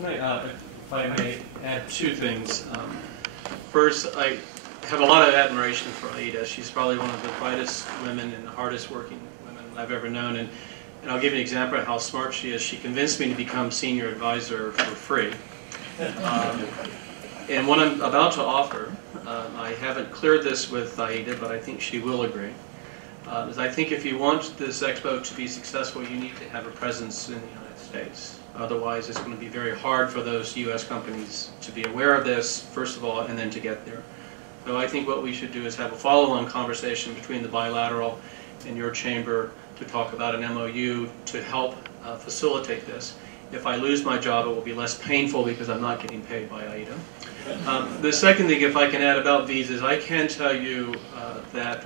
If I may add two things. First, I have a lot of admiration for Aida. She's probably one of the brightest women and the hardest working women I've ever known. And I'll give you an example of how smart she is. She convinced me to become senior advisor for free. And what I'm about to offer, I haven't cleared this with Aida, but I think she will agree, is I think if you want this expo to be successful, you need to have a presence in the United States. Otherwise, it's going to be very hard for those U.S. companies to be aware of this, first of all, and then to get there. So I think what we should do is have a follow-on conversation between the Bilateral and your chamber to talk about an MOU to help facilitate this. If I lose my job, it will be less painful because I'm not getting paid by Aida. The second thing, if I can add about visas, I can tell you that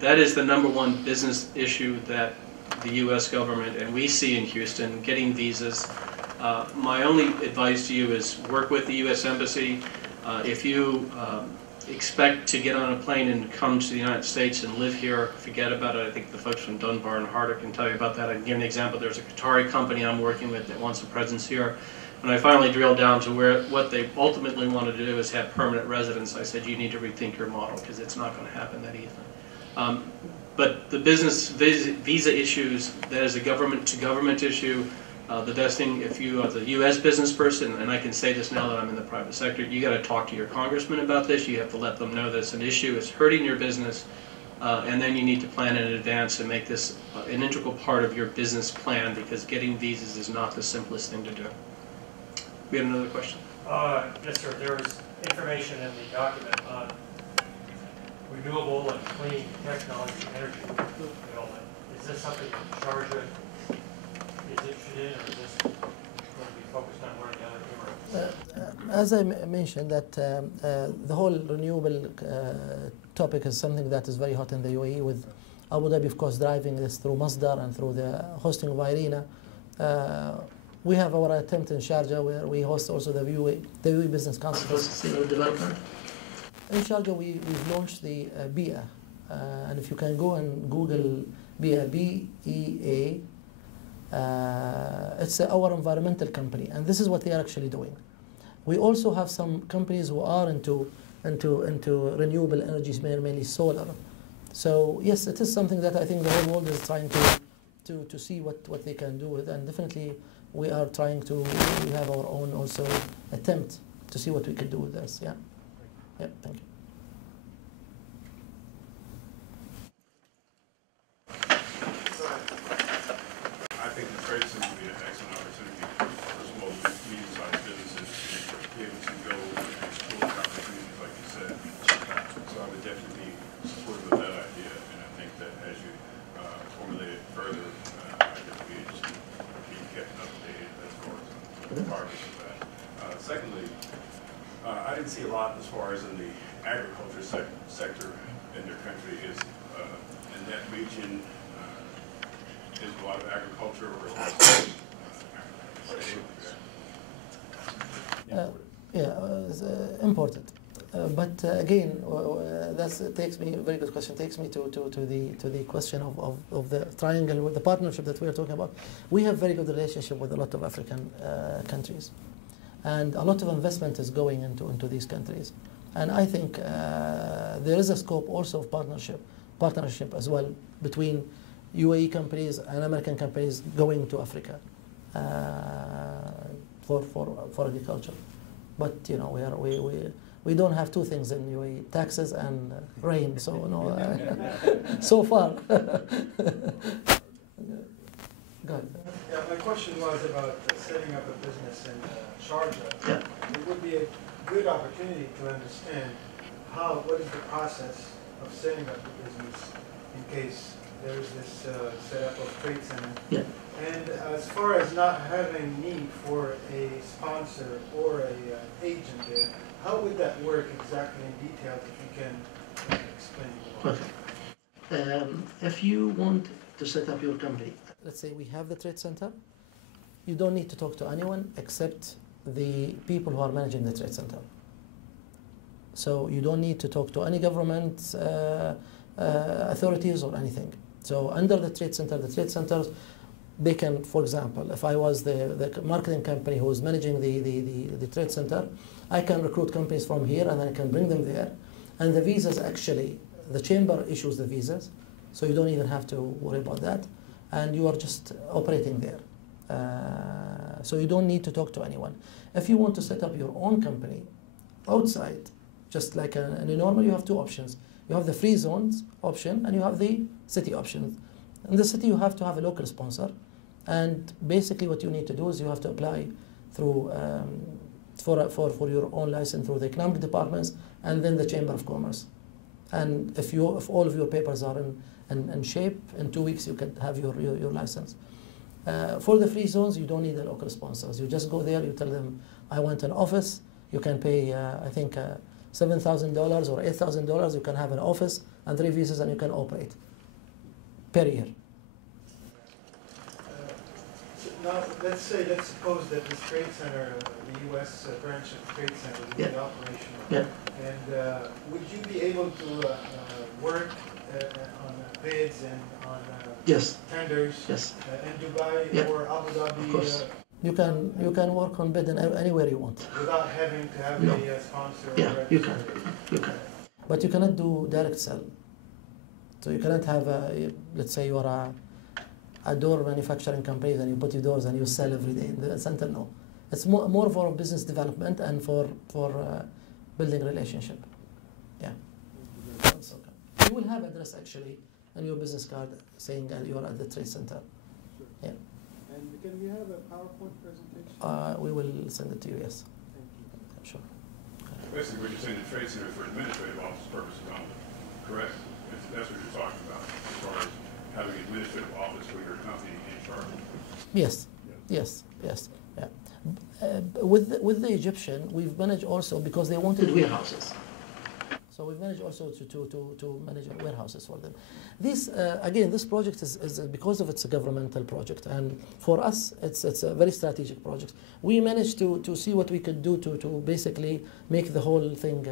that is the #1 business issue that the U.S. government and we see in Houston, getting visas. My only advice to you is work with the U.S. Embassy. If you expect to get on a plane and come to the United States and live here, forget about it. I think the folks from Dunbar and Harder can tell you about that. I can give an example. There's a Qatari company I'm working with that wants a presence here. When I finally drilled down to what they ultimately want to do is have permanent residence, I said, you need to rethink your model because it's not going to happen that easily. But the business visa issues, that is a government-to-government issue. The best thing, if you are the U.S. business person, and I can say this now that I'm in the private sector, you got to talk to your congressman about this. You have to let them know that it's an issue, it's hurting your business, and then you need to plan in advance and make this an integral part of your business plan because getting visas is not the simplest thing to do. We have another question. Yes, sir. There is information in the document on renewable and clean technology energy development. Is this something that Sharjah is interested in, or is this going to be focused on one of the other Emirates? As I mentioned, that the whole renewable topic is something that is very hot in the UAE, with Abu Dhabi, of course, driving this through Masdar and through the hosting of IRENA. We have our attempt in Sharjah, where we host also the UAE Business Council. In Sharjah, we've launched the BEA, and if you can go and Google BEA, B-E-A, it's our environmental company, and this is what they are actually doing. We also have some companies who are into renewable energies, mainly solar. So yes, it is something that I think the whole world is trying to see what they can do with, and definitely we are trying to. We have our own also attempt to see what we can do with this. Yeah. Yeah. Thank you. Secondly, I didn't see a lot as far as in the agriculture sector in their country. Is in that region is a lot of agriculture or imported. But again, that takes me, very good question, takes me to the question of the triangle, the partnership that we are talking about. We have very good relationship with a lot of African countries, and a lot of investment is going into these countries. And I think there is a scope also of partnership as well between UAE companies and American companies going to Africa for agriculture. But you know, we don't have two things in UAE: taxes and rain. So no, so far. Go ahead. Yeah, my question was about setting up a business in Sharjah. Yeah. It would be a good opportunity to understand what is the process of setting up the business in case there's this setup of trade center. Yeah. And as far as not having need for a sponsor or a agent there, how would that work exactly in detail, if you can explain more? Okay. If you want to set up your company, let's say we have the trade center, you don't need to talk to anyone except the people who are managing the trade center. So you don't need to talk to any government authorities or anything. So under the trade centers they can, for example, if I was the marketing company who is managing the trade center, I can recruit companies from here and I can bring them there. And the visas actually, the chamber issues the visas, so you don't even have to worry about that. And you are just operating there. So you don't need to talk to anyone. If you want to set up your own company outside, just like a normal, you have two options. You have the free zones option and you have the city option. In the city, you have to have a local sponsor. And basically what you need to do is you have to apply through for your own license through the economic departments and then the Chamber of Commerce. And if all of your papers are in shape, in 2 weeks you can have your license. For the free zones, you don't need the local sponsors. You just go there, you tell them, I want an office. You can pay, I think, $7,000 or $8,000. You can have an office and 3 visas and you can operate per year. Now, let's suppose that this trade center, the U.S. branch of the trade center is Yeah. operational. Yeah. And would you be able to work on bids and on Yes. tenders Yes. in Dubai Yeah. or Abu Dhabi Of course. You can work on bid anywhere you want. without having to have No. a sponsor? Yeah, or you can. You can. But you cannot do direct sell. So you cannot have let's say you are a door manufacturing company and you put your doors and you sell every day in the center. No, it's more for business development and for building relationship. Yeah. That's okay. You will have address actually on your business card saying you are at the trade center. Yeah. And can we have a PowerPoint presentation? We will send it to you. Yes. Thank you. Sure. Basically, we're just saying the trade center for administrative office purposes only, correct? That's what you're talking about, as far as having an administrative office for your company in Sharjah. Yes. Yes. Yes. Yeah. With the Egyptian, we've managed also because they wanted warehouses. So we've managed also to manage warehouses for them. This again, this project is because of it's a governmental project, and for us, it's a very strategic project. We managed to see what we could do to basically make the whole thing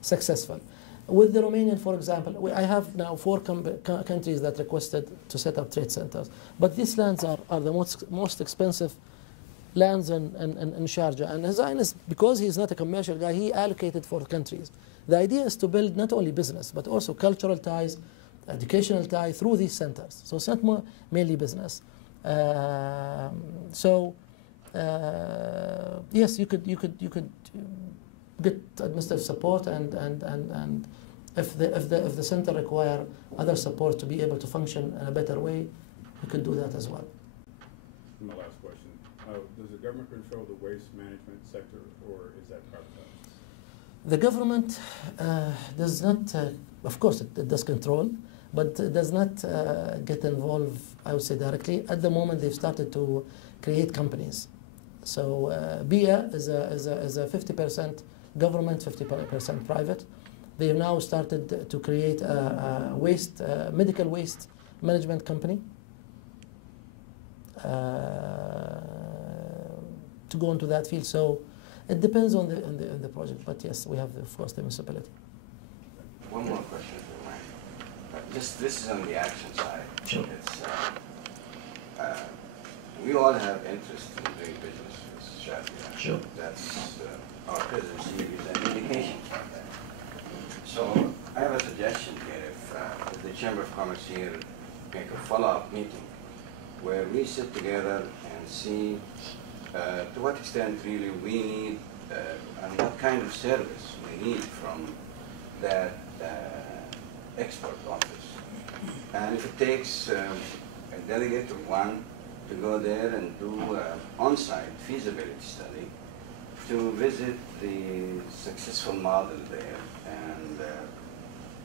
successful. With the Romanian, for example, I have now 4 countries that requested to set up trade centers, but these lands are the most expensive lands in Sharjah. And His Highness, because he's not a commercial guy, he allocated for countries. The idea is to build not only business, but also cultural ties, educational ties through these centers. So it's not mainly business. Yes, you could get administrative support, and if the center require other support to be able to function in a better way, you could do that as well. My last question. Does the government control the waste management sector, or is that privatized? The government does not, of course it does control, but does not get involved, I would say, directly. At the moment they've started to create companies. So BIA is a 50% government, 50% private. They've now started to create a medical waste management company. To go into that field, so it depends on the project. But yes, we have, of course, the municipality. One more question, if you mind. This is on the action side. Sure. It's, we all have interest in doing business with Sharjah. Sure. That's our presidency is an indication of that. So I have a suggestion here. If the Chamber of Commerce here make a follow-up meeting where we sit together and see to what extent really we need and what kind of service we need from that export office. And if it takes a delegate or one to go there and do an on-site feasibility study to visit the successful model there. And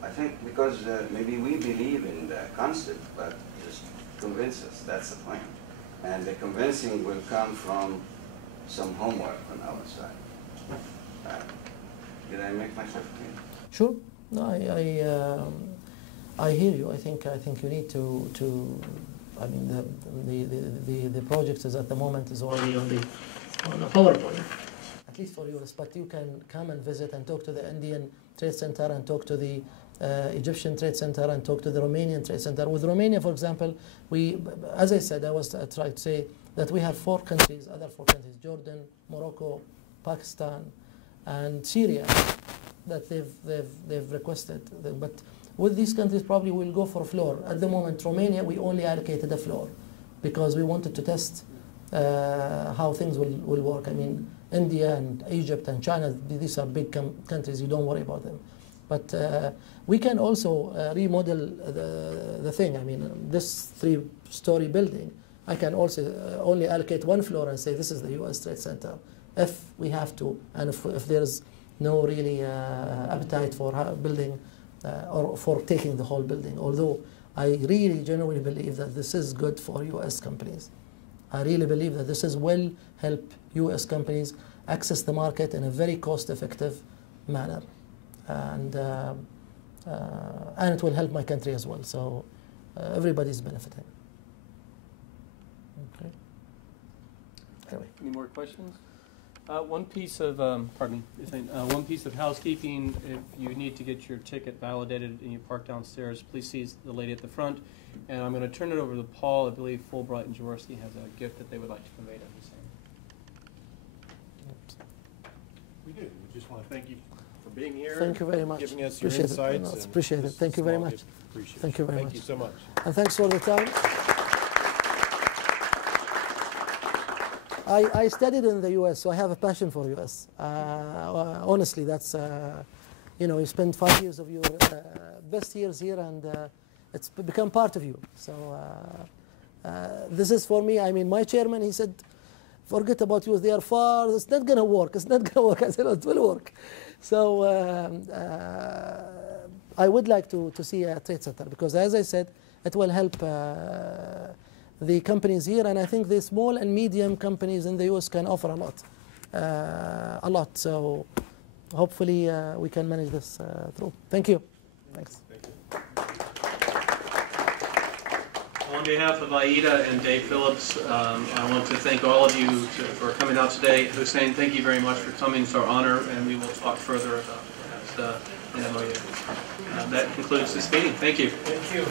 I think because maybe we believe in the concept, but just convince us, that's the point. And the convincing will come from some homework on our side. Did I make myself clear? Sure. No, I hear you. I think you need to. I mean, the project is at the moment is already on a PowerPoint. At least for yours, but you can come and visit and talk to the Indian Trade Center and talk to the Egyptian Trade Center and talk to the Romanian Trade Center. With Romania, for example, as I said, I was trying to say that we have other 4 countries, Jordan, Morocco, Pakistan, and Syria, that they've requested. But with these countries, probably we'll go for a floor. At the moment, Romania, we only allocated a floor because we wanted to test how things will work. I mean, India and Egypt and China, these are big countries, you don't worry about them. But we can also remodel the thing. I mean, this 3-story building, I can also only allocate 1 floor and say this is the U.S. Trade Center, if we have to, and if there's no really appetite for building or for taking the whole building. Although I really genuinely believe that this is good for U.S. companies. I really believe that this will help U.S. companies access the market in a very cost-effective manner. And it will help my country as well. So everybody's benefiting. Okay. Anyway. Any more questions? One piece of, one piece of housekeeping. If you need to get your ticket validated and you park downstairs, please see the lady at the front. And I'm going to turn it over to Paul. I believe Fulbright and Jaworski has a gift that they would like to convey to Hussain. We do. We just want to thank you for being here. Thank you very much. Giving us your appreciate insights. It. No, it's appreciated. Thank you very much. Thank you very much. Thank you so much. And thanks for the time. I studied in the U.S., so I have a passion for U.S. Honestly, that's, you spend 5 years of your best years here, and it's become part of you. So this is for me. I mean, my chairman, he said, forget about you. They are far. It's not going to work. It's not going to work. I said, it will work. So I would like to see a trade center because, as I said, it will help the companies here, and I think the small and medium companies in the U.S. can offer a lot. So hopefully we can manage this through. Thank you. Thanks. Thank you. On behalf of Aida and Dave Phillips, I want to thank all of you for coming out today. Hussain, thank you very much for coming. It's our honor, and we will talk further about perhaps the MOU. That concludes this meeting. Thank you. Thank you.